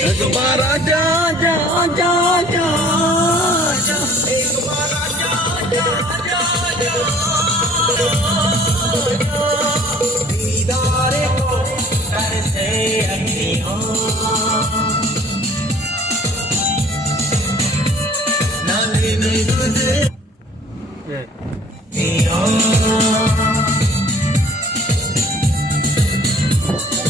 एक बार आजा आजा आजा आजा आजा एक बार आजा आजा आजा आजा दीदार को करते अखियां नाले में गुजरे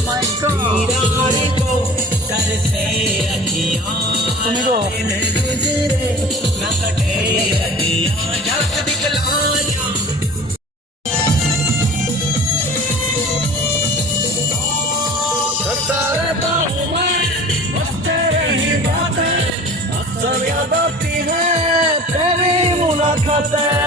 दीदार को करते अखियां गुजरे न कटे अखियां जग दिखलाया करता रहता हूँ मैं बसते रही बातें अक्सर याद आती है तेरी मुलाकातें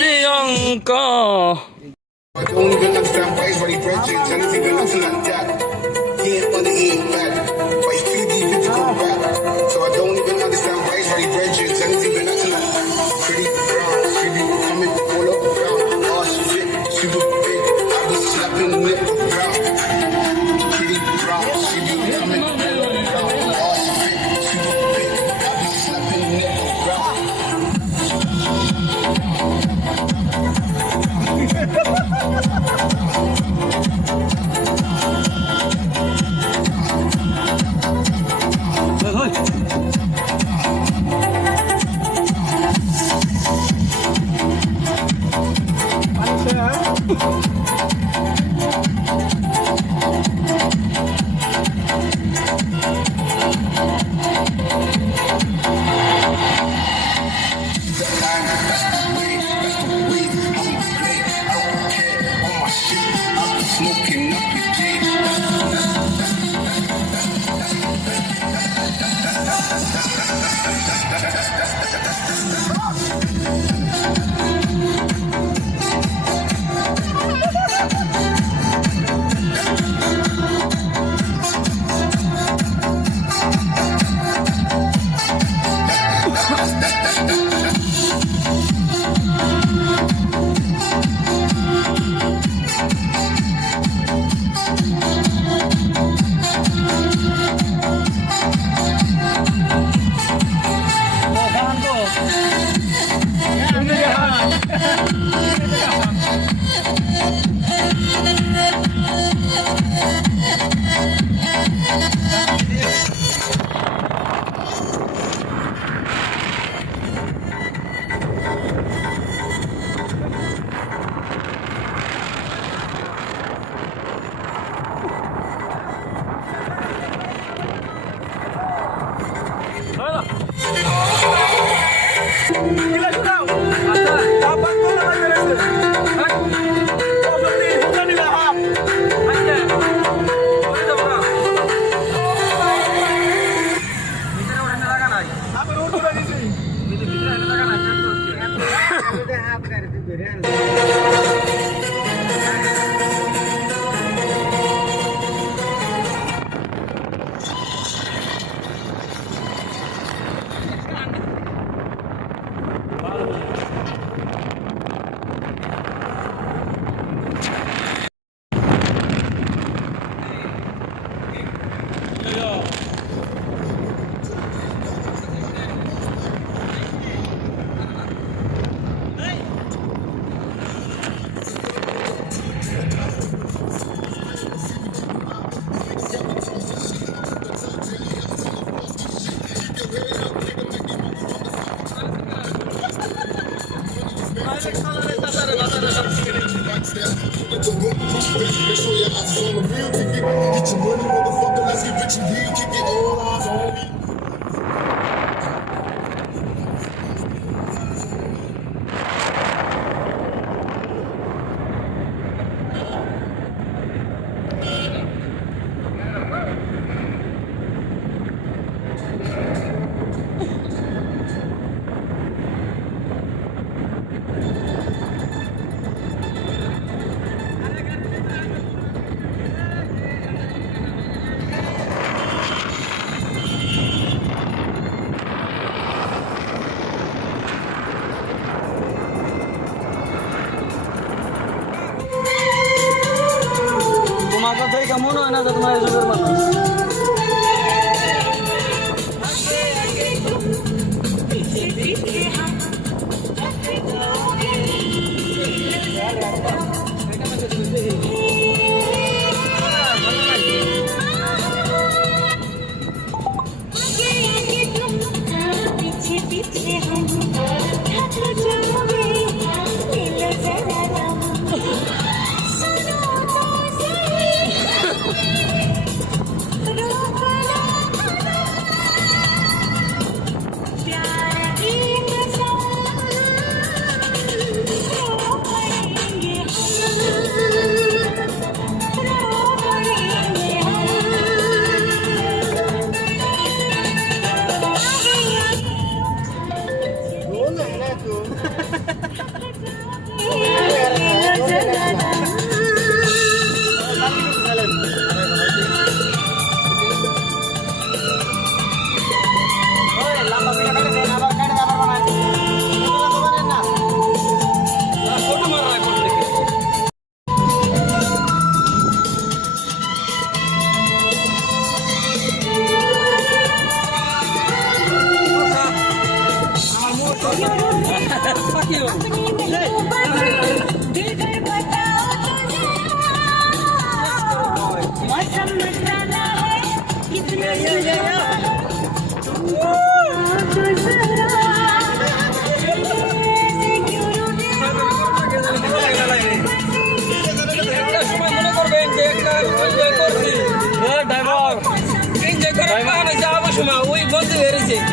Bianca. I don't even understand why he's ready bridges and it's even nothing like that. He ain't on the eat back, but he's too deep to go back. So I don't even understand why he's ready bridges and it's even nothing like that. Pretty brown, pretty coming all up around. Ass fit, super big, I be slapping lip around. Pretty brown, pretty coming all up around. Ass fit, super big, I be slapping lip around. Smoking up the J. Make sure your eyes on the real ticket. Get your money, motherfucker. Let's get rich and real. Kick it all eyes on me. তোমার কথাই কেমন হয় না যে তোমার এই যুগের মানুষ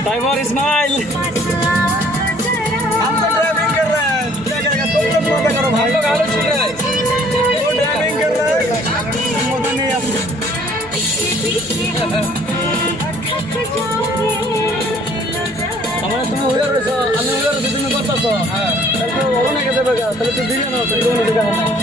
ड्राइवर इस्माइल हम तो ड्राइविंग कर रहे हैं क्या करेगा तुम लोग मजा करो भाई लोग आलू छू रहे हैं वो ड्राइविंग कर रहे हैं मजा नहीं आपको हमारा तुम्हें उधर रहो हमें उधर रहो तुम्हें बता सो हां कल को वो नहीं कहते बेटा कल तो दिया ना तो दोनों दिखा हमें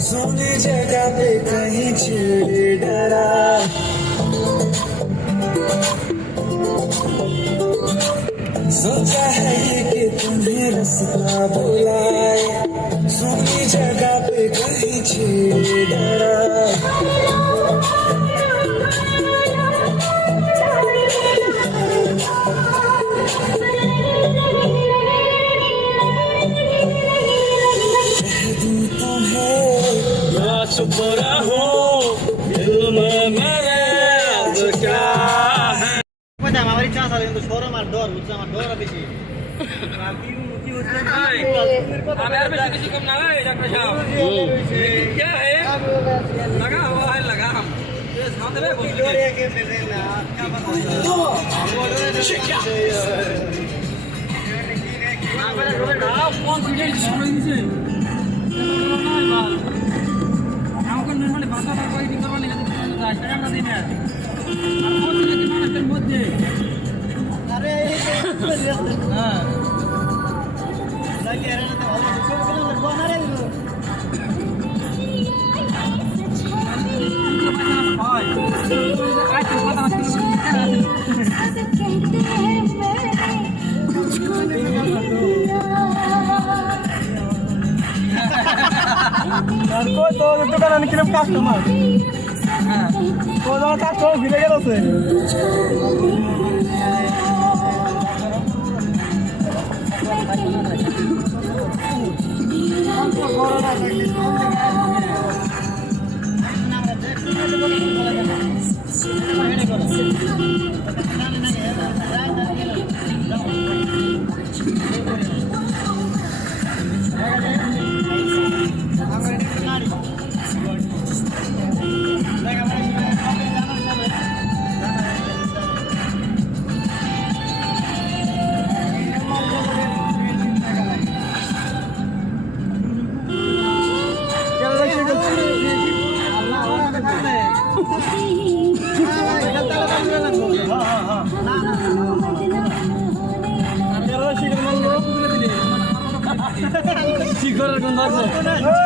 सोने जगह पे कहीं छेड़े डरा सोचा है ये कि तुम्हें रास्ता बुलाए सोनी जगह पे कहीं छेड़े डरा शुक्र हो दिल में मेरे अब क्या है আমার ইচ্ছা আছে কিন্তু শরম আর ডর বুঝছো আমার ডর বেশি কি হচ্ছে अब यार बेसी किसी कम ना है डॉक्टर साहब क्या है लगा हुआ है लगाम ये साथ में घुस गए डरे के मिले ना क्या पता आप कौन वीडियो छोड़ दीजिए আমাকে নরমালি ভাষা বা কই দিতে পারলে কিন্তু যায় টাকা দিন আর কত নাকি মানুষের মধ্যে আরে হ্যাঁ লাগে এর না ভালো কিছু বলে না মারে দিলো হয় আজ তো কথা হচ্ছে को तो দোকানে কিরকম কাস্টমার হ্যাঁ তো যখন কাস্টমার ভিড়ে গেছে শিখরের গন্ধ আছে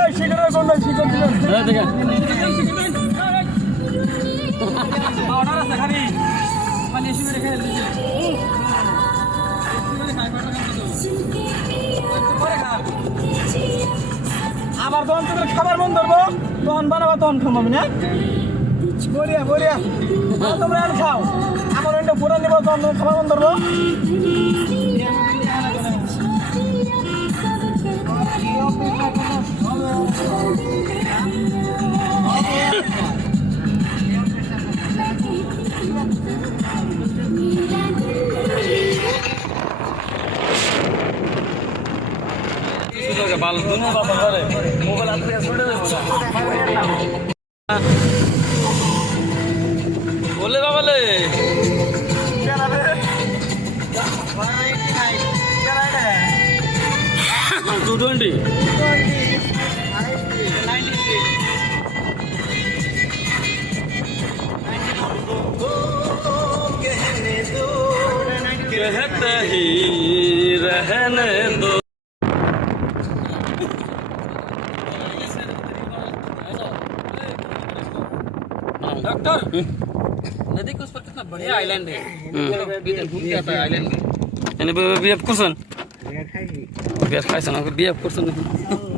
এই শিকড়ের গন্ধ শিকড় দিলেন হ্যাঁ দেখেন অর্ডার আছে খালি মানে এসে রেখে দিয়েছে আবার তখন তোদের খাবার মন ধরবো তখন বানাবো তখন খাবো আমি না বলিয়া বলিয়া তোমরা আর খাও আমার ওইটা পুরা নিবো তখন তুমি খাবার মন ধরবো ভালো দুনো বাবা করে মোবাইল হাতে ছুটে দেবো বলে বাবালে 220 कहते ही रहने दो डॉक्टर नदी के उस पर कितना बढ़िया आइलैंड है इधर घूम के आता है आइलैंड में यानी बीएफ कुशन बीएफ खाई सना बीएफ कुशन